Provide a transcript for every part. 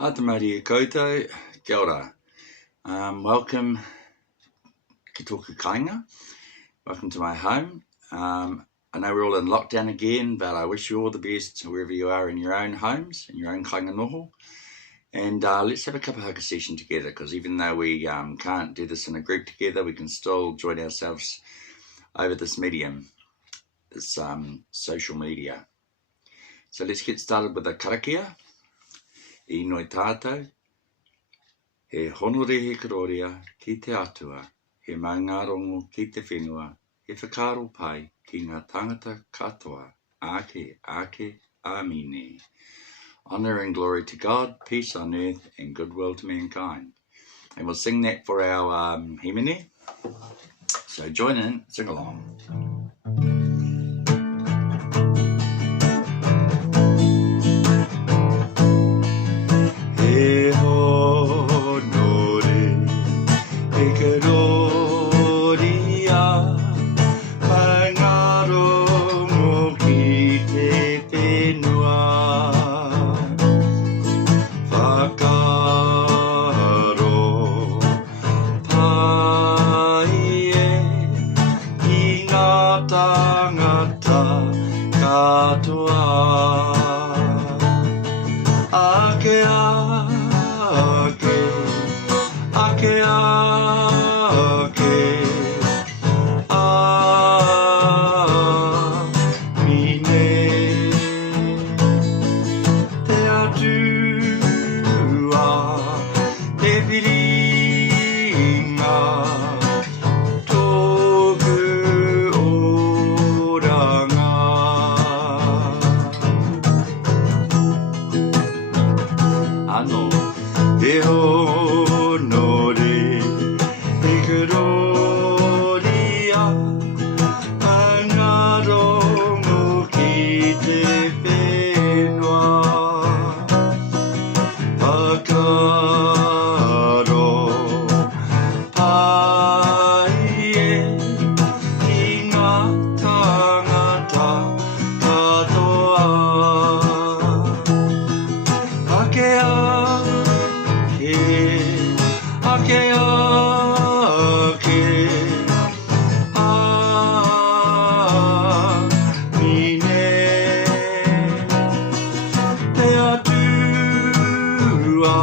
Atamari koutou, kia ora. Welcome ki tōku kāinga. Welcome to my home. I know we're all in lockdown again, but I wish you all the best wherever you are in your own homes, in your own kāinga noho. And let's have a kapahaka session together, because even though we can't do this in a group together, we can still join ourselves over this medium, this social media. So let's get started with the karakia. I noi tātou, he honorehe karoria ki te atua, he maungarongo ki te whenua, he whakaro pai ki ngā tangata katoa, ake, amine. Honour and glory to God, peace on earth and goodwill to mankind. And we'll sing that for our himene. So join in, sing along. He honore, he karoria, maungarongo ki te whenua, whakaro pai i ngā tangata katoa. Ake, amine. Te atua, te piringa, tōku oranga. Ano, he honore, he karoria, maungarongo ki te whenua, whakaro pai ki ngā tangata katoa. Ake, amine. Te atua,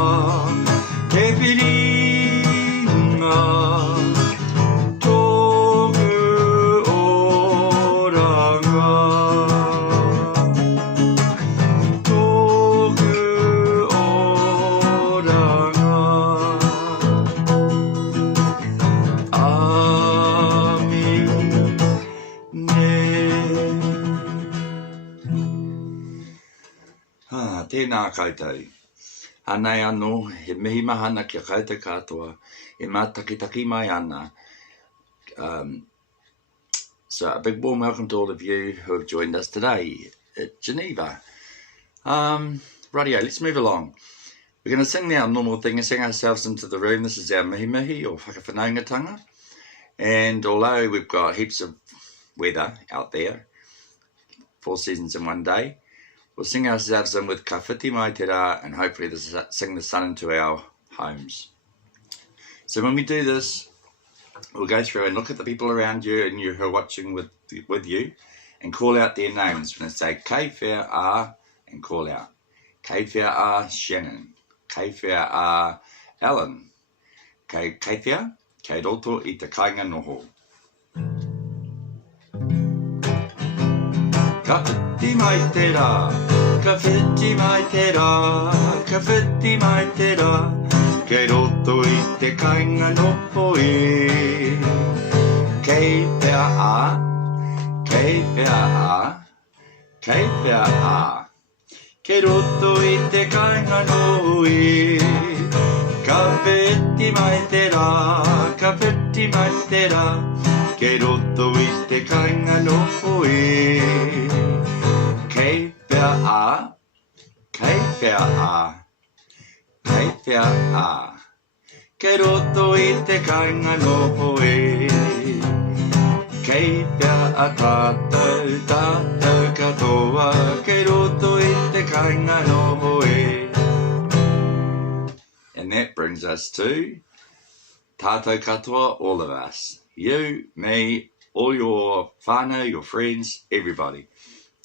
te piringa, tōku oranga. Tōku oranga. Tēnā koutou. Anei anō, he mihi mahana kia koutou katoa, e mātakitaki mai ana. So a big warm welcome to all of you who have joined us today at Geneva. Rightio, let's move along. We're going to sing our normal thing and sing ourselves into the room. This is our mihi or whakawhanaungatanga. And although we've got heaps of weather out there, 4 seasons in one day, we'll sing ourselves in with ka whiti mai te rā, and hopefully sing the sun into our homes. So when we do this, we'll go through and look at the people around you and you who are watching with you and call out their names. We're going to say kei whea a and call out. Kei whea a Shannon. Kei whea a Alan. Kei whea, kei roto i te kāinga noho. Ka whiti mai te rā, ka whiti mai te rā, ka whiti mai te rā, kei roto i te kāinga noho e. Kei whea a, kei whea a, kei whea a, kei roto i te kāinga noho e. Ka whiti mai te rā, ka whiti mai te rā, kei roto i te kāinga noho e. Kei whea a, kei whea a, kei whea a, kei roto i te kāinga noho e. Kei whea a tātou, tātou katoa, kei roto i te kainga noho e. And that brings us to tātou katoa, all of us. You, me, all your whānau, your friends, everybody.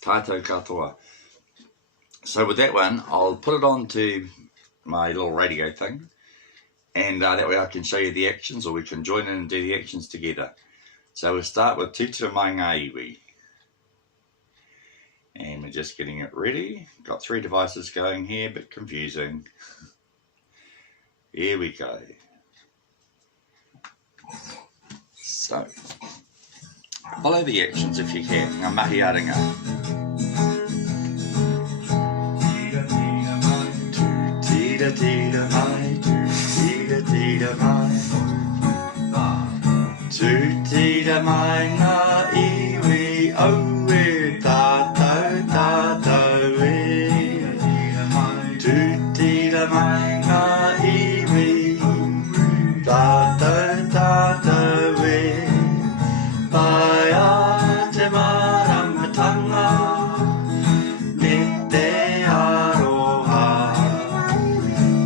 Tātou katoa. So with that one, I'll put it on to my little radio thing. And that way I can show you the actions, or we can join in and do the actions together. So we'll start with Tūtira mai ngā iwi. And we're just getting it ready. Got 3 devices going here, a bit confusing. Here we go. So, follow the actions if you can. Ngā mahi aringa. Tūtira tira mai, tūtira tira mai. Tūtira mai ngā iwi au e tātou tātou e. Tūtira mai ngā iwi tātou tātou e. Pai a te maramatanga me te aroha.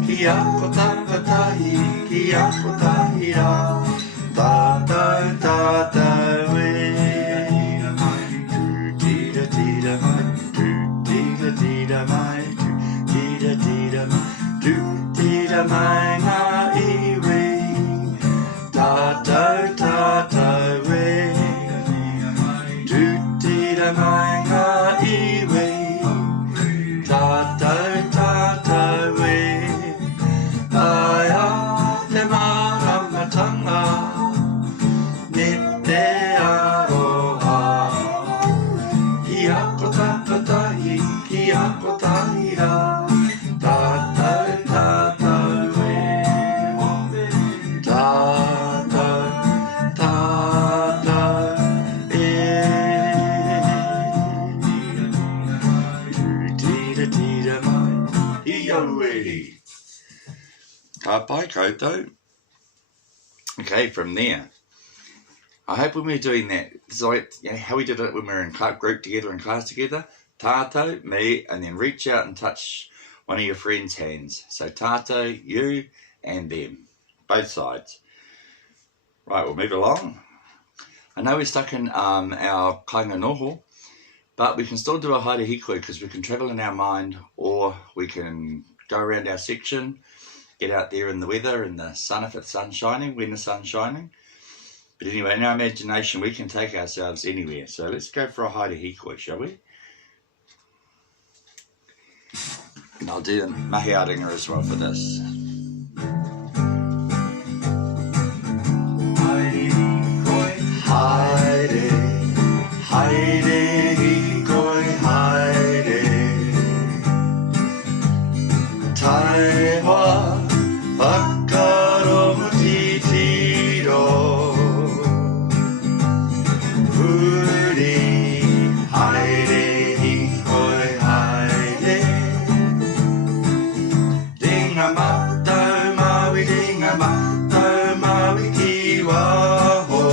Ki ako tangatahi, ki ako tahira. Tātou tātou e. Tūtira tira mai, tūtira tira mai, tūtira tira mai, tūtira mai ngā iwi. Tātou tātou e. Tūtira mai ngā iwi. Tātou tātou e. Pai a te maramatanga me te aroha. Ki ako tāpatahi, ki ako tahira. Tātou tātou e. Tātou tātou e. Tūtira tira mai, I au e. Ka pai koutou. Okay, from there, I hope when we're doing that, it's like how we did it when we were in group together, in class together. Tātou, me, and then reach out and touch one of your friends' hands. So tātou, you, and them. Both sides. Right, we'll move along. I know we're stuck in our kainga noho, but we can still do a haere hikoi because we can travel in our mind, or we can go around our section, get out there in the weather, in the sun, if the sun's shining, when the sun's shining. But anyway, in our imagination, we can take ourselves anywhere. So let's go for a haere hikoi, shall we? And I'll do the mahi aringa as well for this. Haere hikoi, haere, haere hikoi, haere. Tai hoa, whakarongo titiro. Puri, haere hikoi, haere. Dinga matau maui, dinga matau maui ki waho.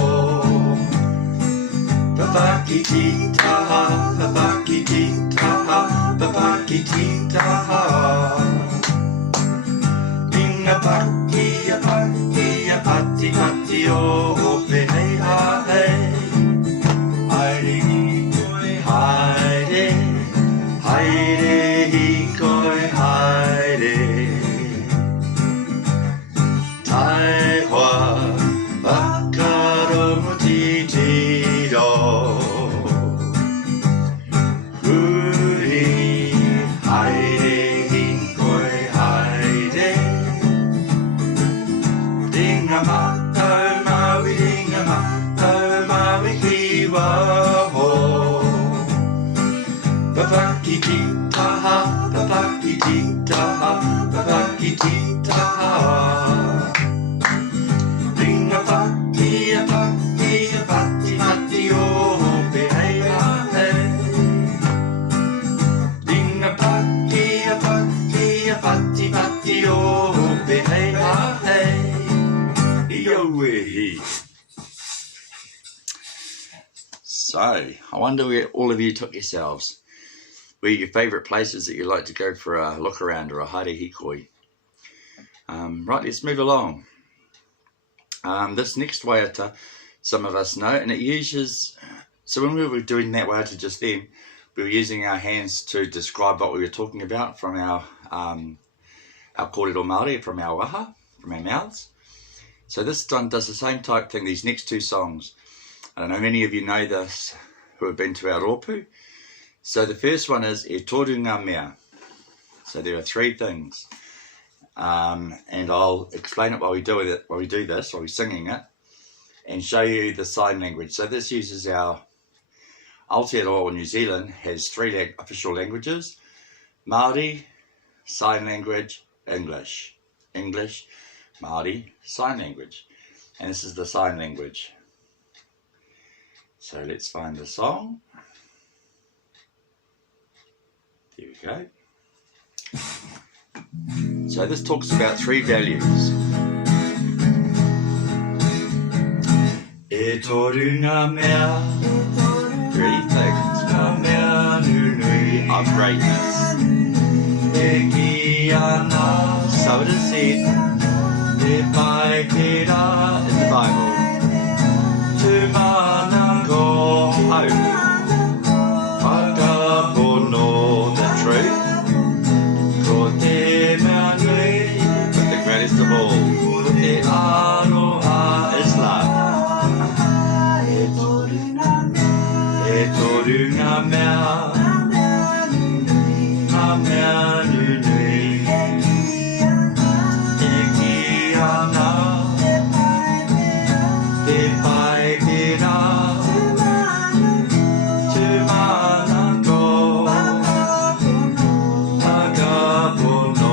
Papaki titaha, papaki titaha, papaki titaha. Paki, a paki, a pati, pati, oh, pe, hey, ha, hey. Haere hikoi, haere, haere hikoi, haere. Tai hoa, whakarongo titiro. Huri, haere hikoi, haere. Dinga matau maui, dinga matau maui ki waho. Papaki titaha, papaki titaha, papaki titaha. Dinga paki, a paki, a pati, pati, oh, pe, hey, ha, hey. Dinga paki, a paki, a pati, pati, oh, pe, hey, ha, hey. So, I wonder where all of you took yourselves. where your favourite places that you like to go for a look around or a haere hikoi. Right, let's move along. This next waiata, some of us know, and it uses, so when we were doing that waiata just then, we were using our hands to describe what we were talking about from our kōrero Māori, from our waha, from our mouths. So this one does the same type thing, these next two songs. I don't know, many of you know this who have been to our rōpū. So the first one is e toru ngā mea. So there are three things. And I'll explain it while we do this, while we're singing it, and show you the sign language. So this uses our Aotearoa, New Zealand has three official languages: Māori, sign language, English. English, Māori, sign language. And this is the sign language. So let's find the song. There we go. So this talks about three values. E toru ngā mea, three things. Ngā mea nunui of greatness. E ki ana, so it is said, e pai pera in the Bible. Tu mana ko hope, whakapono the truth. But the greatest of all, te aroha is love. E toru ngā mea, ngā mea nunui. E ki ana, te pai pera, tu mana ko whakapono.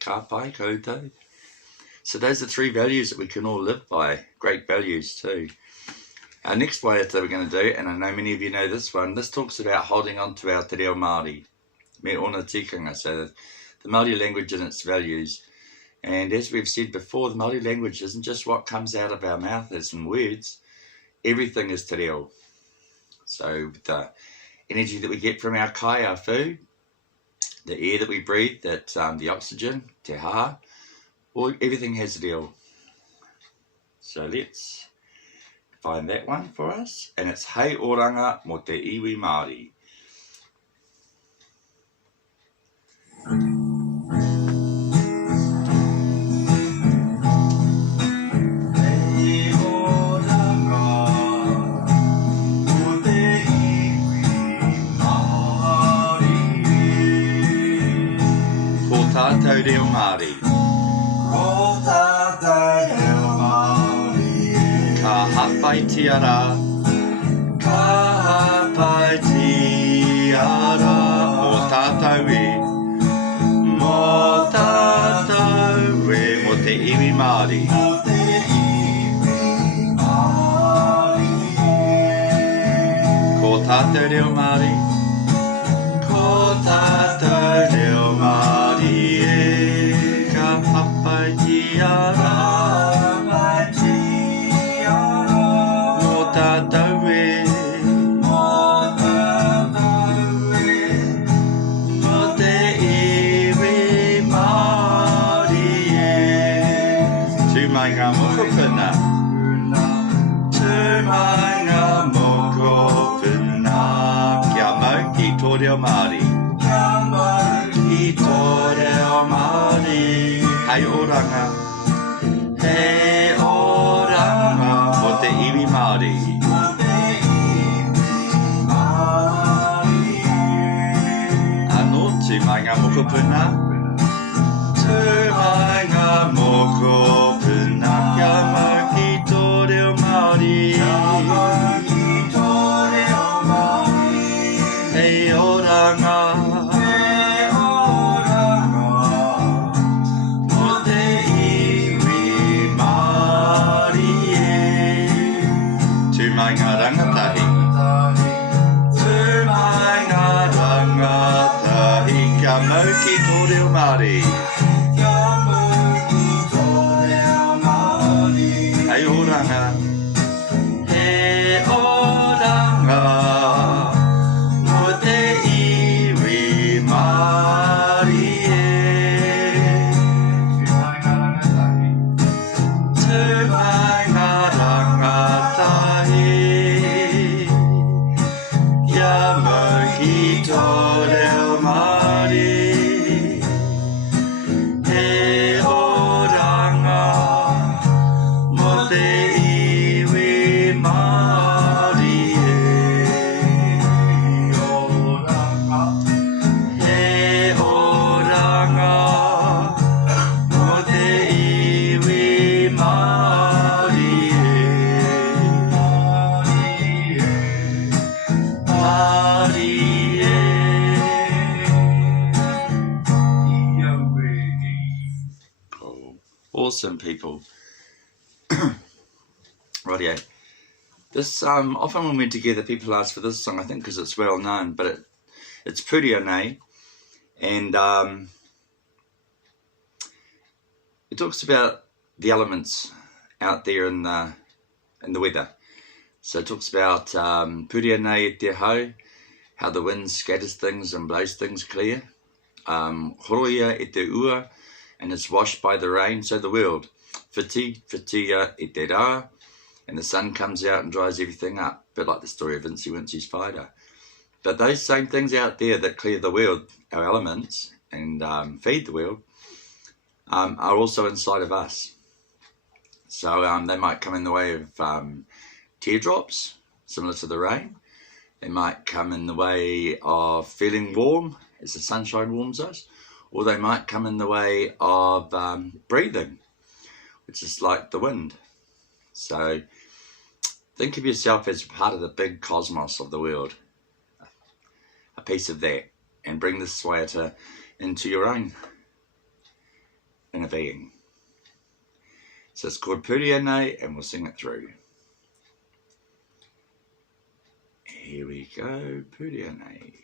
Ka pai koutou. So those are three values that we can all live by. Great values too. Our next waiata that we're going to do, and I know many of you know this one, this talks about holding on to our te reo Māori. Me ona tikanga, so the Māori language and its values. And as we've said before, the Māori language isn't just what comes out of our mouth as in words. Everything is te reo. So the energy that we get from our kai, our food, the air that we breathe, that the oxygen, te haha, well, everything has te reo. So let's find that one for us. And it's Hei Oranga mo te iwi Māori. Tātou reo Māori. Ko tātou reo Māori. Ka hawhai tiara. Ka hawhai tiara. Mō tātou e. Mō tātou e. Mō te iwi Māori. Mō te iwi Māori. Ko tātou reo Māori. Ko tātou reo Māori. Māori. Ki tō reo Māori. Hei oranga. Hei oranga. Mo te iwi Māori. Mo te iwi Māori. Anō, tū mai ngā mokopuna. Tū mai ngā mokopuna. Kia mau ki tō reo Māori. Kia mau ki tō reo Māori. Hei oranga. Mai ngā reo Māori. Hei oranga. He oranga. Mo te iwi Māori e. Te mai ngā rangatahi. Kia mo ki tō reo Māori. He oranga. Mo te iwi Māori e. He oranga. Mo te iwi Māori e. Māori e. Cool. Awesome, people. Rightio. This often when we're together, people ask for this song, I think, because it's well known, but it's Puria Nei, and it talks about the elements out there in the weather. So it talks about Puria Nei e te hau, how the wind scatters things and blows things clear. Horoia e te ua, and it's washed by the rain. So the world, whitia e te rā, and the sun comes out and dries everything up, a bit like the story of Incy Wincy's spider. But those same things out there that clear the world, our elements, and feed the world, are also inside of us. So they might come in the way of teardrops, similar to the rain. They might come in the way of feeling warm as the sunshine warms us, or they might come in the way of breathing, which is like the wind. So think of yourself as part of the big cosmos of the world, a piece of that, and bring this waiata into your own inner being. So it's called Puria Nei, and we'll sing it through. Here we go, Puria Nei.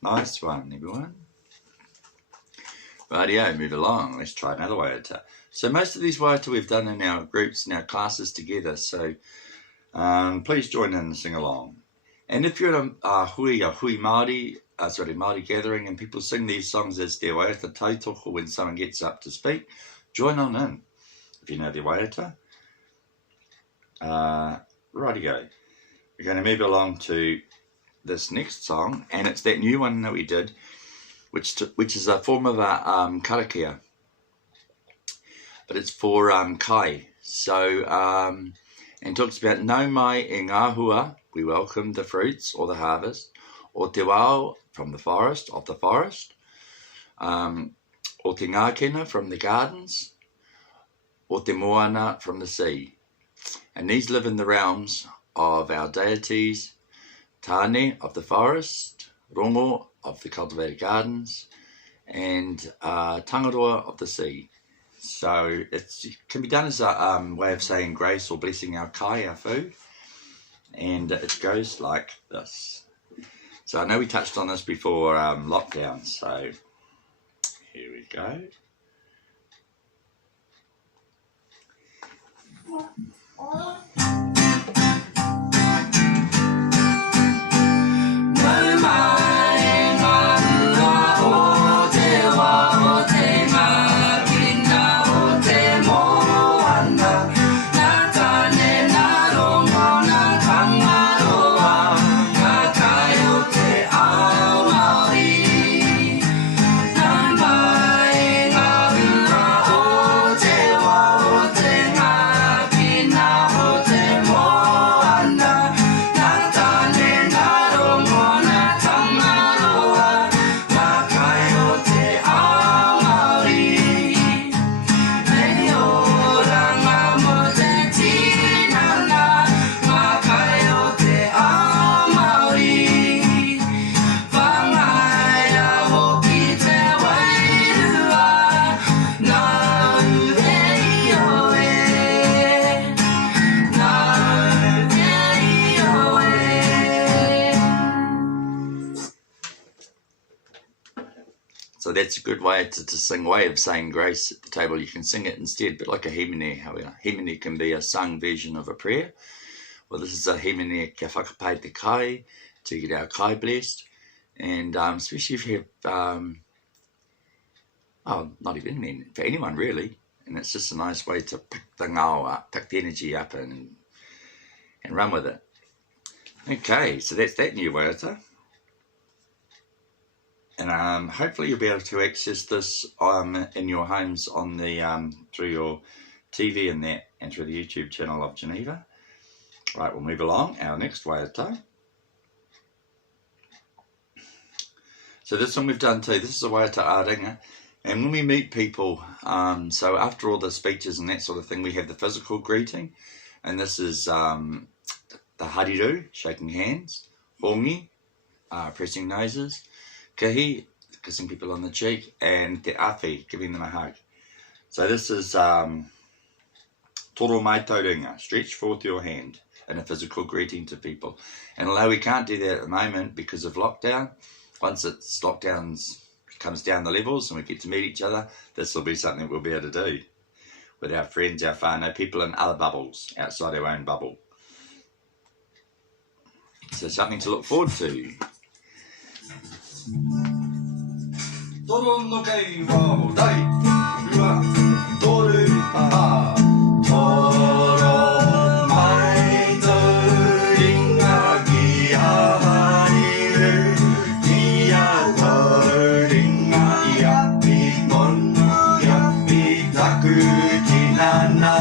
Nice one, everyone. Rightio, move along. Let's try another waiata. So most of these waiata we've done in our groups, in our classes together. So please join in and sing along. And if you're at a hui Māori, Māori gathering, and people sing these songs as their waiata tautoko when someone gets up to speak, join on in if you know their waiata. Rightio. we're going to move along to this next song, and it's that new one that we did, which is a form of a karakia, but it's for kai. So, and talks about no mai e ngā hua, we welcome the fruits or the harvest, o te wao, from the forest, of the forest, o te ngākena, from the gardens, o te moana, from the sea. And these live in the realms of our deities, Tane of the forest, Rongo of the cultivated gardens, and Tangaroa of the sea. So it can be done as a way of saying grace or blessing our kai, our food. And it goes like this. So I know we touched on this before lockdown, so here we go. So that's a good way to saying grace at the table. You can sing it instead, but like a himene, however. Himene can be a sung version of a prayer. Well, this is a himene kia whakapai te kai, to get our kai blessed. And especially if you have, not even then, for anyone really. And it's just a nice way to pick the ngao up, pick the energy up and run with it. Okay, so that's that new waiata. And hopefully you'll be able to access this in your homes on the through your TV and that, and through the YouTube channel of Geneva. Right, we'll move along. Our next waiata. So this one we've done too. This is a waiata āringa. And when we meet people, so after all the speeches and that sort of thing, we have the physical greeting. And this is the hariru, shaking hands. Hongi, pressing noses. Kihi, kissing people on the cheek, and te awhi, giving them a hug. So this is toro mai taurunga, stretch forth your hand in a physical greeting to people. And although we can't do that at the moment because of lockdown, once lockdowns comes down the levels and we get to meet each other, this will be something we'll be able to do with our friends, our whānau, people in other bubbles, outside our own bubble. So something to look forward to. Toro no kei wa dai ua toru a toro mai toringa ki hariru ia toringa ia pi mon ia pi taku tinana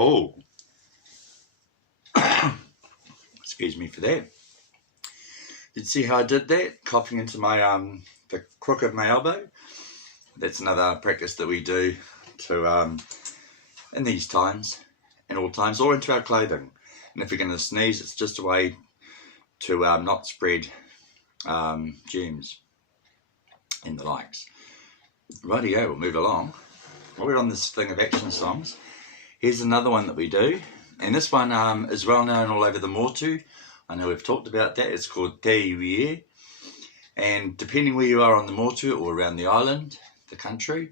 Oh, excuse me for that. Did you see how I did that? Coughing into my the crook of my elbow. That's another practice that we do to in these times, in all times, or into our clothing. And if you're going to sneeze, it's just a way to not spread germs and the likes. Rightio, we'll move along. While we're on this thing of action songs, here's another one that we do, and this one is well known all over the Motu. I know we've talked about that. It's called Te Iwie, and depending where you are on the Motu or around the island, the country,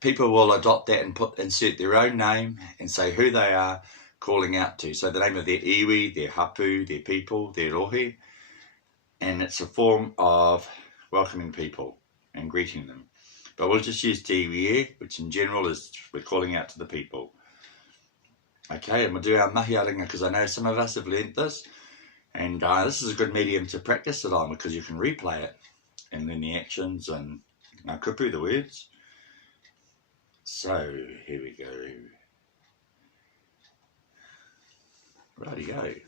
people will adopt that and insert their own name and say who they are calling out to. So the name of their iwi, their hapu, their people, their rohe, and it's a form of welcoming people and greeting them. But we'll just use Te Iwie, which in general is we're calling out to the people. Okay, and we'll do our mahi aringa because I know some of us have learnt this, and this is a good medium to practice it on because you can replay it and learn the actions and kupu, the words. So here we go. Rightio.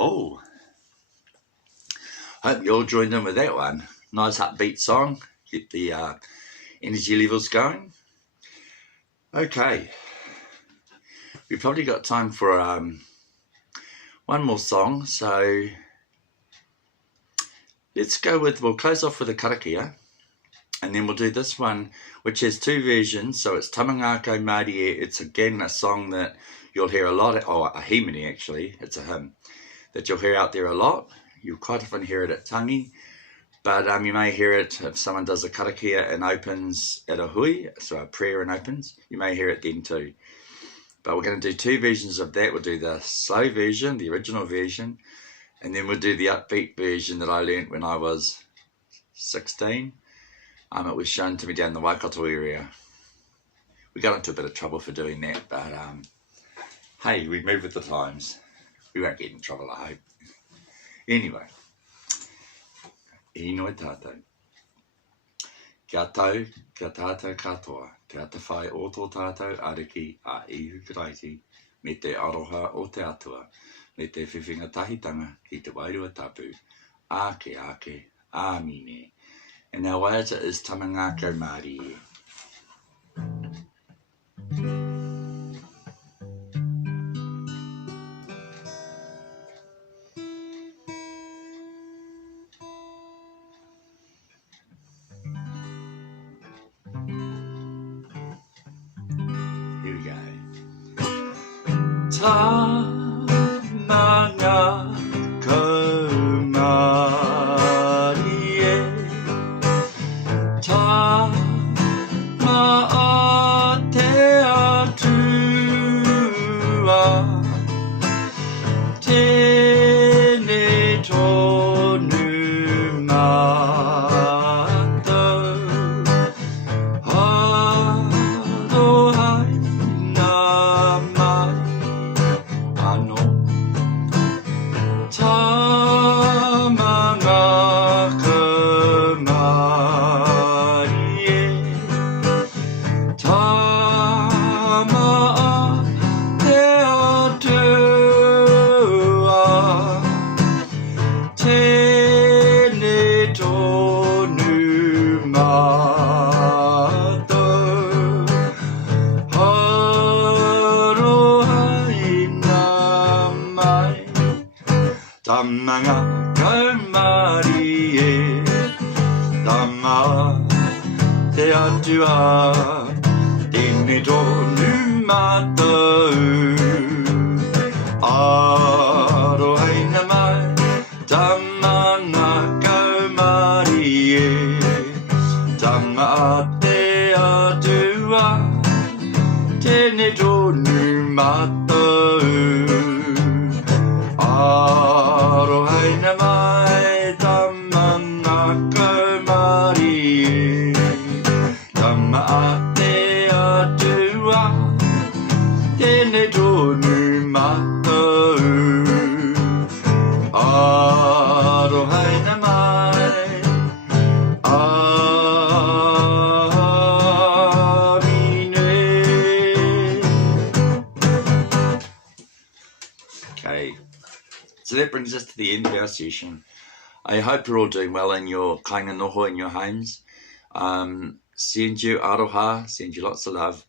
Oh, hope you all joined in with that one. Nice upbeat song, get the energy levels going. Okay, we've probably got time for one more song, so let's go with, we'll close off with a karakia, and then we'll do this one, which has two versions. So it's Tamangako Māori. It's again a song that you'll hear a lot, a himini actually, it's a hymn that you'll hear out there a lot. You'll quite often hear it at tangi, but you may hear it if someone does a karakia and opens at a hui, so a prayer and opens, you may hear it then too. But we're going to do 2 versions of that. We'll do the slow version, the original version, and then we'll do the upbeat version that I learnt when I was 16. It was shown to me down the Waikato area. We got into a bit of trouble for doing that, but hey, we move with the times. We won't get in trouble, I hope. Anyway, e noi tātou. Kia tau, kia tātou katoa, te ata whai o tō tātou ariki a ihu karaiti, me te aroha o te atua, me te whiwhinga tahitanga ki te wairua tapu, ake, āmine. And our waiata is tamangākau Māori. Here we go. Tamangākau Māori e, tā maa te atua, tēnei tonu mātou, arohai nā mai anō, tamangākau Māori e, tā maa te atua, tēnei tonu mātou, arohai nā mai, tamangākau Māori e, tama te atua, tēnei tonu mātou, arohai nā mai, tamangākau Māori e, tama te atua, tēnei tonu mātou, arohai nā mai, tamangākau Māori e, tama te atua, tēnei tonu mātou, arohai nā mai, āmine. Okay, so that brings us to the end of our session. I hope you're all doing well in your kāinga noho in your homes. Send you aroha, send you lots of love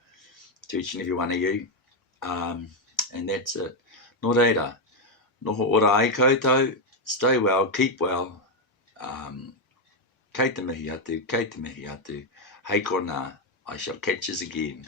to each and every one of you. And that's it. Nō reira, noho ora ai koutou, stay well, keep well. Kei te mihi atu, hei kona, I shall catch us again.